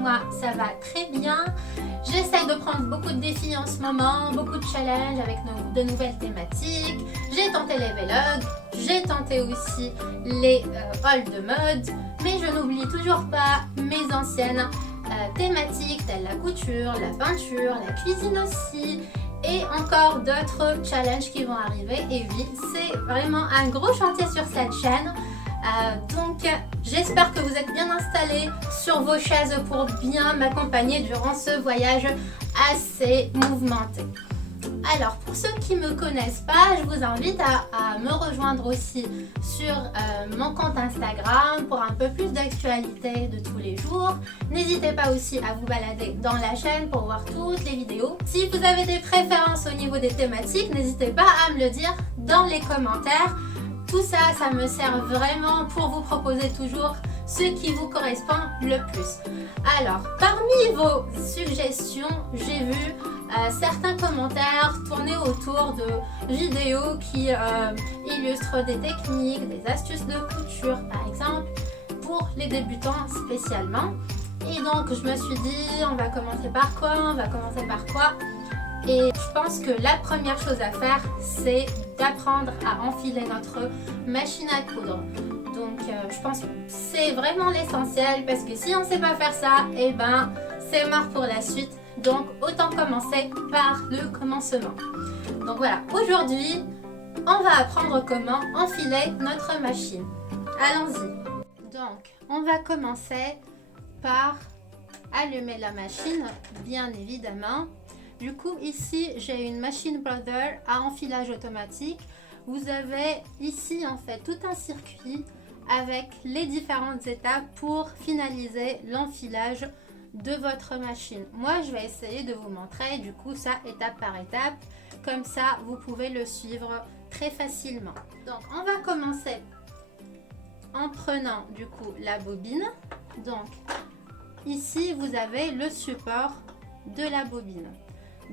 moi ça va très bien. J'essaie de prendre beaucoup de défis en ce moment, beaucoup de challenges avec de nouvelles thématiques. J'ai tenté les vlogs, j'ai tenté aussi les hauls de mode, mais je n'oublie toujours pas mes anciennes thématiques telles la couture, la peinture, la cuisine aussi et encore d'autres challenges qui vont arriver. Et oui, c'est vraiment un gros chantier sur cette chaîne. Donc j'espère que vous êtes bien installés sur vos chaises pour bien m'accompagner durant ce voyage assez mouvementé. Alors pour ceux qui ne me connaissent pas, je vous invite à me rejoindre aussi sur mon compte Instagram pour un peu plus d'actualité de tous les jours. N'hésitez pas aussi à vous balader dans la chaîne pour voir toutes les vidéos. Si vous avez des préférences au niveau des thématiques, n'hésitez pas à me le dire dans les commentaires. Tout ça, ça me sert vraiment pour vous proposer toujours ce qui vous correspond le plus. Alors, parmi vos suggestions, j'ai vu certains commentaires tourner autour de vidéos qui illustrent des techniques, des astuces de couture par exemple, pour les débutants spécialement. Et donc, je me suis dit, on va commencer par quoi? Et je pense que la première chose à faire, c'est d'apprendre à enfiler notre machine à coudre. Donc je pense que c'est vraiment l'essentiel parce que si on ne sait pas faire ça, et ben c'est mort pour la suite. Donc autant commencer par le commencement. Donc voilà, aujourd'hui, on va apprendre comment enfiler notre machine. Allons-y. Donc on va commencer par allumer la machine, bien évidemment. Du coup, ici, j'ai une Machine Brother à enfilage automatique. Vous avez ici, en fait, tout un circuit avec les différentes étapes pour finaliser l'enfilage de votre machine. Moi, je vais essayer de vous montrer, du coup, ça étape par étape. Comme ça, vous pouvez le suivre très facilement. Donc, on va commencer en prenant, du coup, la bobine. Donc, ici, vous avez le support de la bobine.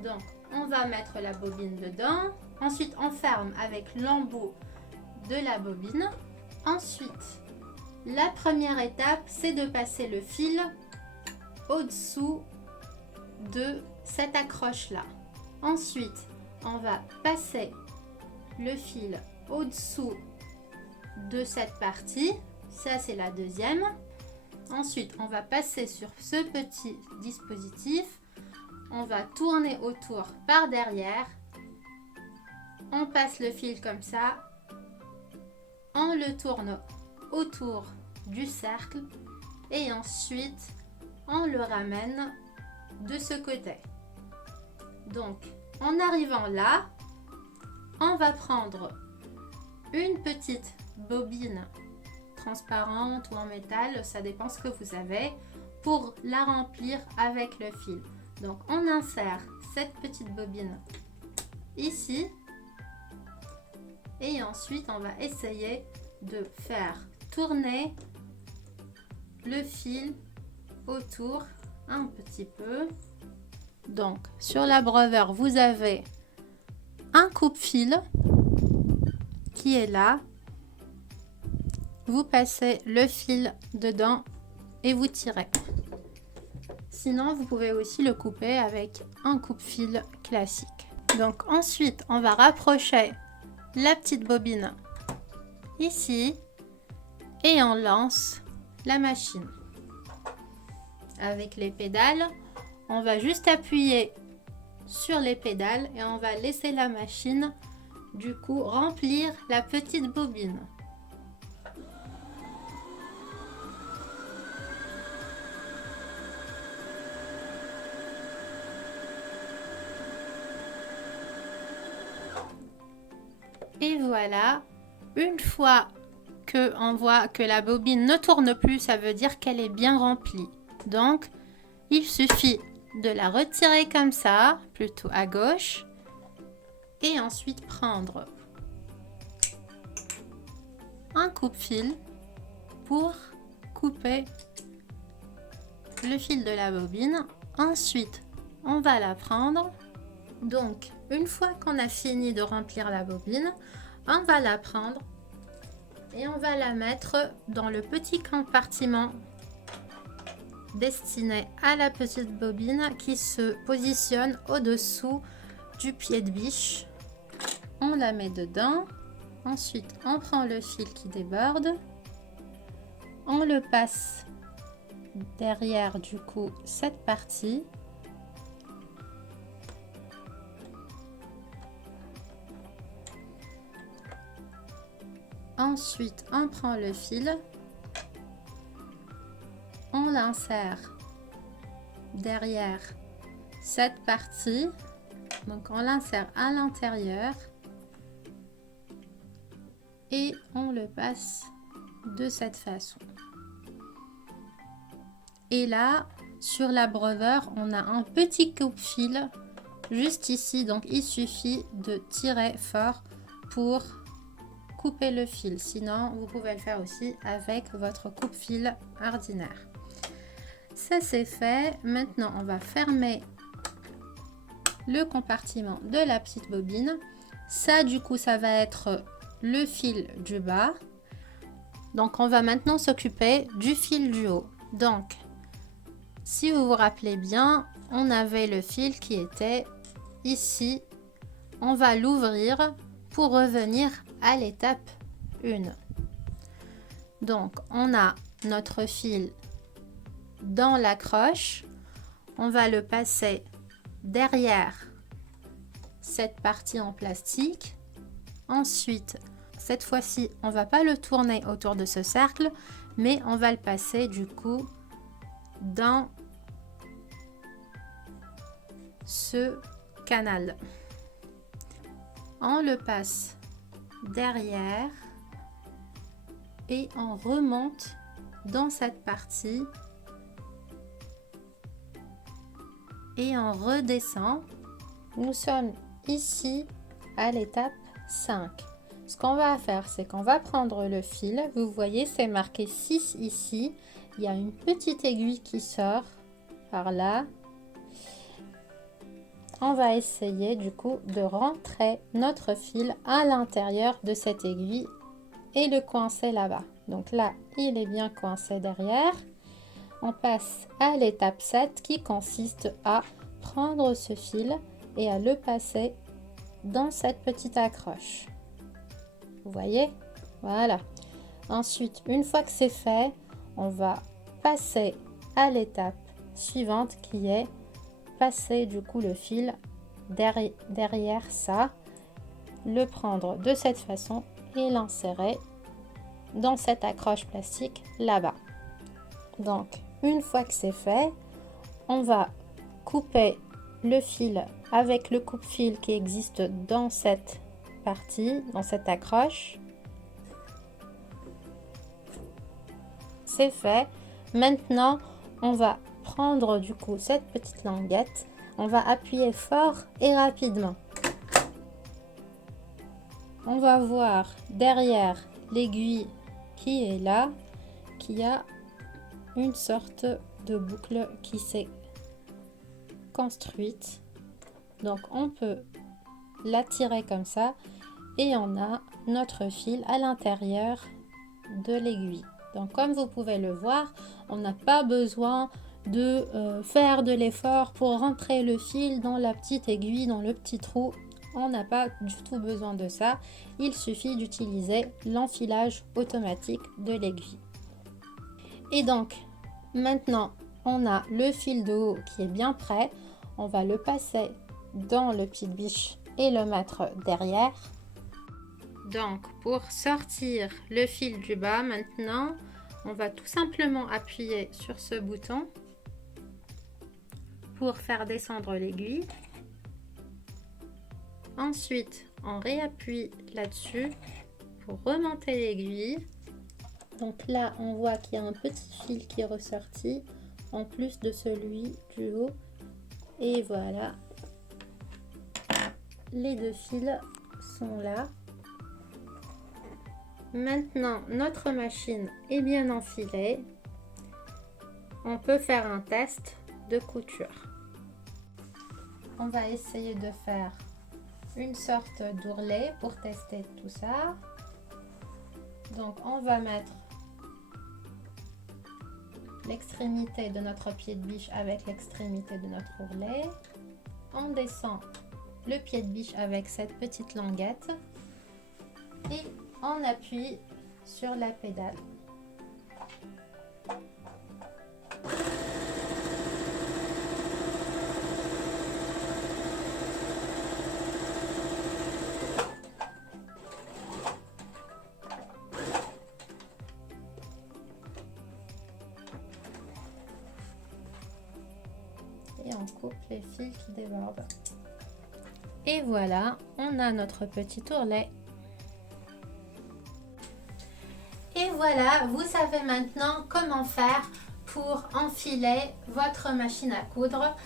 Donc, on va mettre la bobine dedans. Ensuite, on ferme avec l'embout de la bobine. Ensuite, la première étape, c'est de passer le fil au-dessous de cette accroche-là. Ensuite, on va passer le fil au-dessous de cette partie. Ça, c'est la deuxième. Ensuite, on va passer sur ce petit dispositif. On va tourner autour par derrière. On passe le fil comme ça. On le tourne autour du cercle. Et ensuite, on le ramène de ce côté. Donc, en arrivant là, on va prendre une petite bobine transparente ou en métal, ça dépend ce que vous avez, pour la remplir avec le fil. Donc, on insère cette petite bobine ici et ensuite, on va essayer de faire tourner le fil autour un petit peu. Donc, sur la Brother, vous avez un coupe-fil qui est là. Vous passez le fil dedans et vous tirez. Sinon, vous pouvez aussi le couper avec un coupe-fil classique. Donc ensuite, on va rapprocher la petite bobine ici et on lance la machine. Avec les pédales, on va juste appuyer sur les pédales et on va laisser la machine du coup remplir la petite bobine. Et voilà, une fois qu'on voit que la bobine ne tourne plus, ça veut dire qu'elle est bien remplie. Donc, il suffit de la retirer comme ça, plutôt à gauche, et ensuite prendre un coupe-fil pour couper le fil de la bobine. Ensuite, on va la prendre. Donc, une fois qu'on a fini de remplir la bobine, on va la prendre et on va la mettre dans le petit compartiment destinée à la petite bobine qui se positionne au-dessous du pied de biche. On la met dedans. Ensuite, on prend le fil qui déborde. On le passe derrière du coup cette partie. Ensuite, on prend le fil, on l'insère derrière cette partie, donc on l'insère à l'intérieur et on le passe de cette façon. Et là, sur l'abreuvoir, on a un petit coupe-fil juste ici, donc il suffit de tirer fort pour couper le fil, sinon vous pouvez le faire aussi avec votre coupe-fil ordinaire. Ça c'est fait. Maintenant on va fermer le compartiment de la petite bobine. Ça du coup ça va être le fil du bas. Donc on va maintenant s'occuper du fil du haut. Donc si vous vous rappelez bien, on avait le fil qui était ici. On va l'ouvrir pour revenir à l'étape 1. Donc on a notre fil dans l'accroche, on va le passer derrière cette partie en plastique. Ensuite, cette fois-ci, on va pas le tourner autour de ce cercle, mais on va le passer du coup dans ce canal. On le passe derrière et on remonte dans cette partie et on redescend. Nous sommes ici à l'étape 5. Ce qu'on va faire, c'est qu'on va prendre le fil. Vous voyez, c'est marqué 6 ici. Il y a une petite aiguille qui sort par là. On va essayer du coup de rentrer notre fil à l'intérieur de cette aiguille et le coincer là-bas. Donc là, il est bien coincé derrière. On passe à l'étape 7 qui consiste à prendre ce fil et à le passer dans cette petite accroche. Vous voyez? Voilà. Ensuite, une fois que c'est fait, on va passer à l'étape suivante qui est passer du coup le fil derrière ça, le prendre de cette façon et l'insérer dans cette accroche plastique là-bas. Donc une fois que c'est fait, on va couper le fil avec le coupe-fil qui existe dans cette partie, dans cette accroche. C'est fait. Maintenant on va prendre du coup cette petite languette, on va appuyer fort et rapidement. On va voir derrière l'aiguille qui est là, qui a une sorte de boucle qui s'est construite. Donc on peut la tirer comme ça et on a notre fil à l'intérieur de l'aiguille. Donc comme vous pouvez le voir, on n'a pas besoin de faire de l'effort pour rentrer le fil dans la petite aiguille, dans le petit trou. On n'a pas du tout besoin de ça. Il suffit d'utiliser l'enfilage automatique de l'aiguille. Et donc, maintenant, on a le fil de haut qui est bien prêt. On va le passer dans le pied de biche et le mettre derrière. Donc, pour sortir le fil du bas, maintenant, on va tout simplement appuyer sur ce bouton pour faire descendre l'aiguille. Ensuite, on réappuie là-dessus pour remonter l'aiguille. Donc là, on voit qu'il y a un petit fil qui est ressorti en plus de celui du haut. Et voilà, les deux fils sont là. Maintenant, notre machine est bien enfilée. On peut faire un test de couture. On va essayer de faire une sorte d'ourlet pour tester tout ça. Donc on va mettre l'extrémité de notre pied de biche avec l'extrémité de notre ourlet. On descend le pied de biche avec cette petite languette et on appuie sur la pédale. Et on coupe les fils qui débordent. Et voilà, on a notre petit ourlet. Et voilà, vous savez maintenant comment faire pour enfiler votre machine à coudre.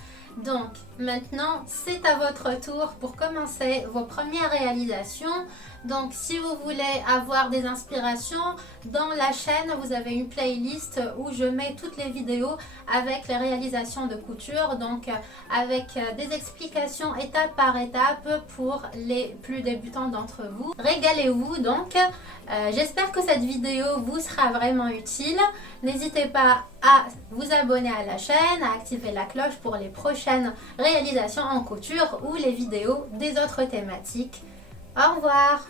Donc maintenant, c'est à votre tour pour commencer vos premières réalisations. Donc si vous voulez avoir des inspirations, dans la chaîne, vous avez une playlist où je mets toutes les vidéos avec les réalisations de couture. Donc avec des explications étape par étape pour les plus débutants d'entre vous. Régalez-vous donc. J'espère que cette vidéo vous sera vraiment utile. N'hésitez pas à vous abonner à la chaîne, à activer la cloche pour les prochaines réalisations en couture ou les vidéos des autres thématiques. Au revoir!